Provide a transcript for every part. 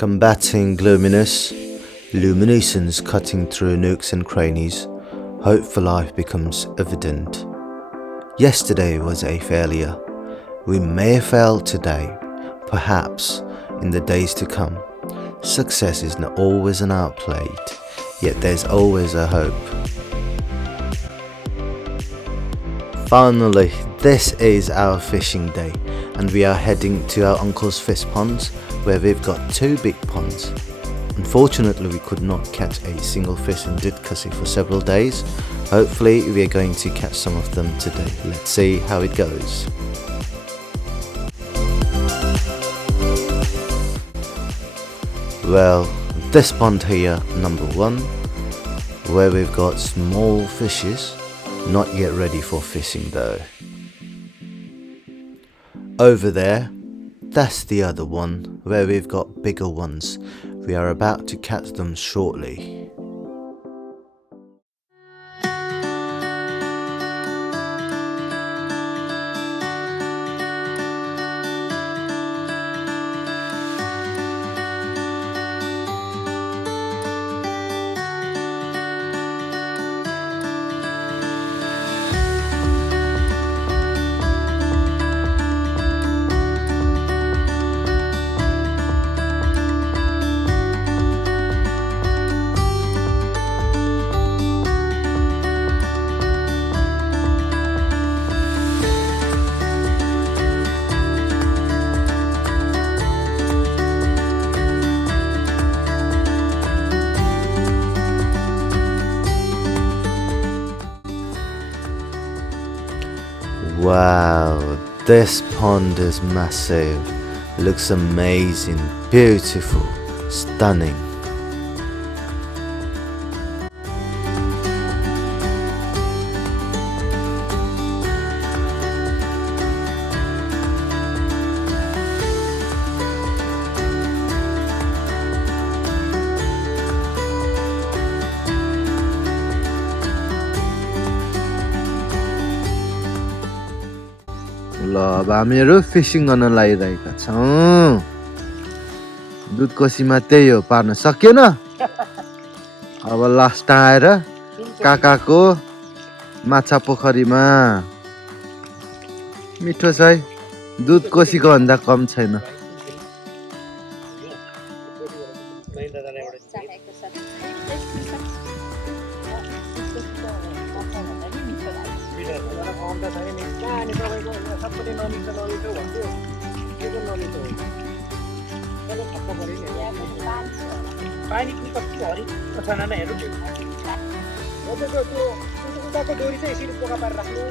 Combating gloominess, luminescence cutting through nooks and crannies, hope for life becomes evident. Yesterday was a failure. We may fail today, perhaps in the days to come. Success is not always on our plate, yet there's always a hope. Finally, this is our fishing day, and we are heading to our uncle's fish ponds, where we've got two big ponds. Unfortunately, we could not catch a single fish in Dudkasi for several days. Hopefully, we are going to catch some of them today. Let's see how it goes. Well, this pond here, number 1, where we've got small fishes, not yet ready for fishing though. Over there, that's the other one, where we've got bigger ones. We are about to catch them shortly. Wow, this pond is massive. Looks amazing, beautiful, stunning. ल अब हामीहरू fishing गर्न लागिरहेका छौँ। दुधकोसीमा त्यही हो, पार्न सकिएन। अब लास्ट आएर काकाको माछा पोखरीमा। मिठो छ है, दुधकोसीको भन्दा कम छैन। पानी पनि कति हरिको छैन न हेर्नु त्यो उताको डोरी चाहिँ यसरी पोका पारेर राख्नु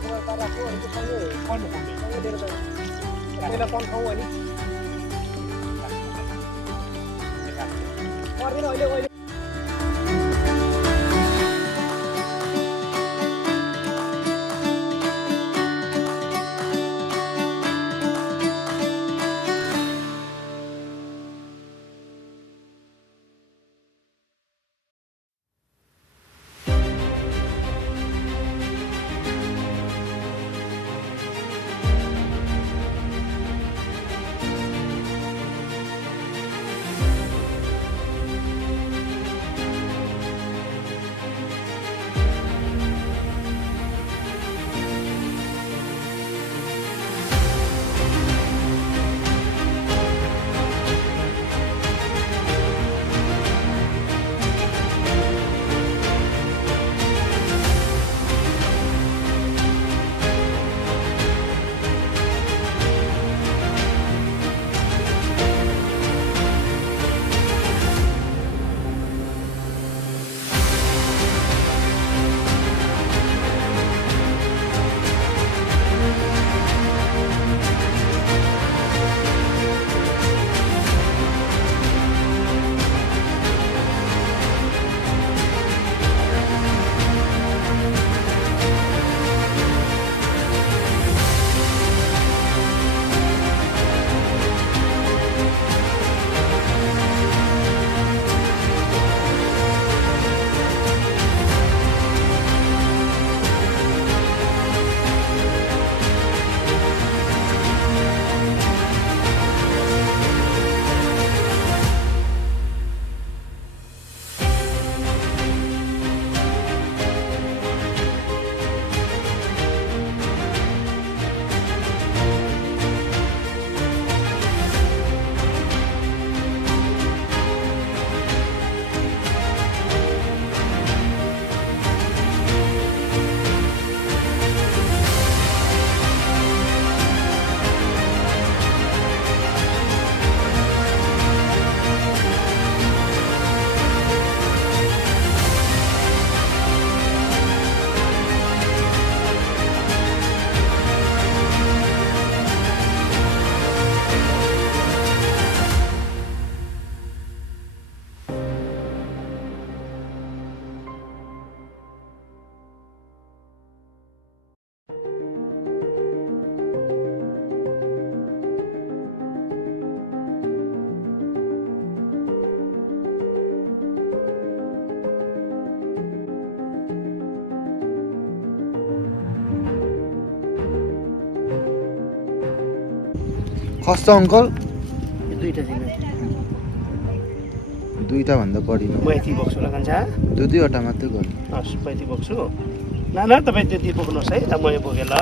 पोका पारेर राख्नु अनि त्यससँगै पन्नु सँगै दिएर पहिला पन्खाउँ अनि पर्दैन अहिले खस्छ अङ्कल यो दुईटा दिन दुईटा भन्दा बढी म यति बोक्छु ल कान्छा दुईवटा मात्रै गर्नु हस् म यति बोक्छु ना तपाईँ त्यति बोक्नुहोस् है म यो बोकेँ ल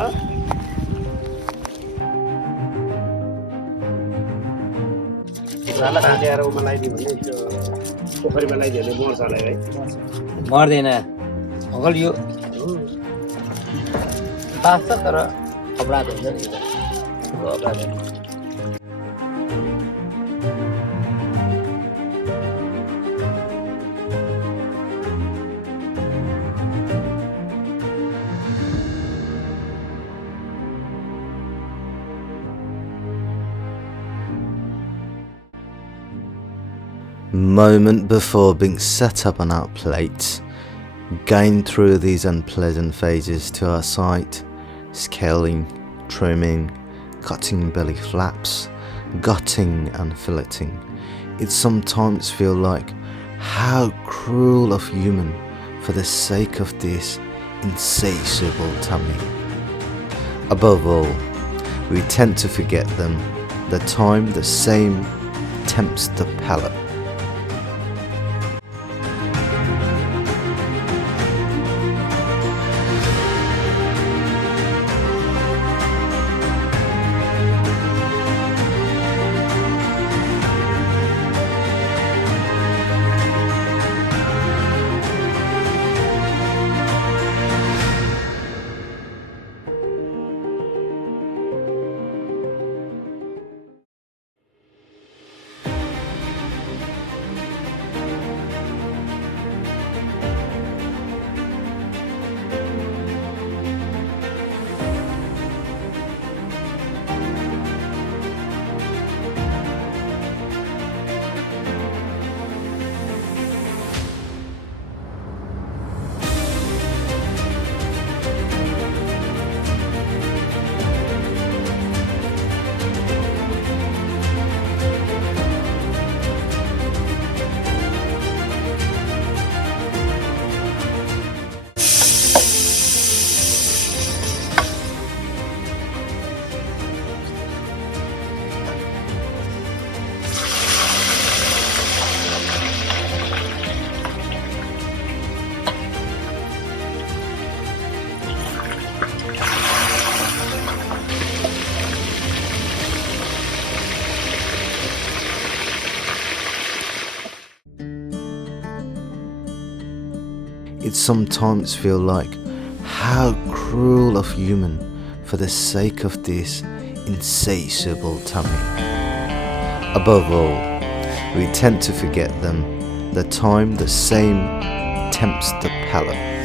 कुखुरालाई ल्याएर उमा लगाइदियो भने त्यो पोखरीमा लगाइदियो भने मर्छ होला है मर्दैन अङ्कल यो बाँच्छ तर अपराध हुन्छ नि अपराध Moment before being set up on our plates, going through these unpleasant phases to our sight, scaling, trimming, cutting belly flaps, gutting and filleting, it sometimes feels like how cruel of human for the sake of this insatiable tummy. Above all, we tend to forget them, the time the same tempts the palate. It sometimes feels like how cruel of human for the sake of this insatiable tummy. Above all, we tend to forget them, the time the same tempts the palate.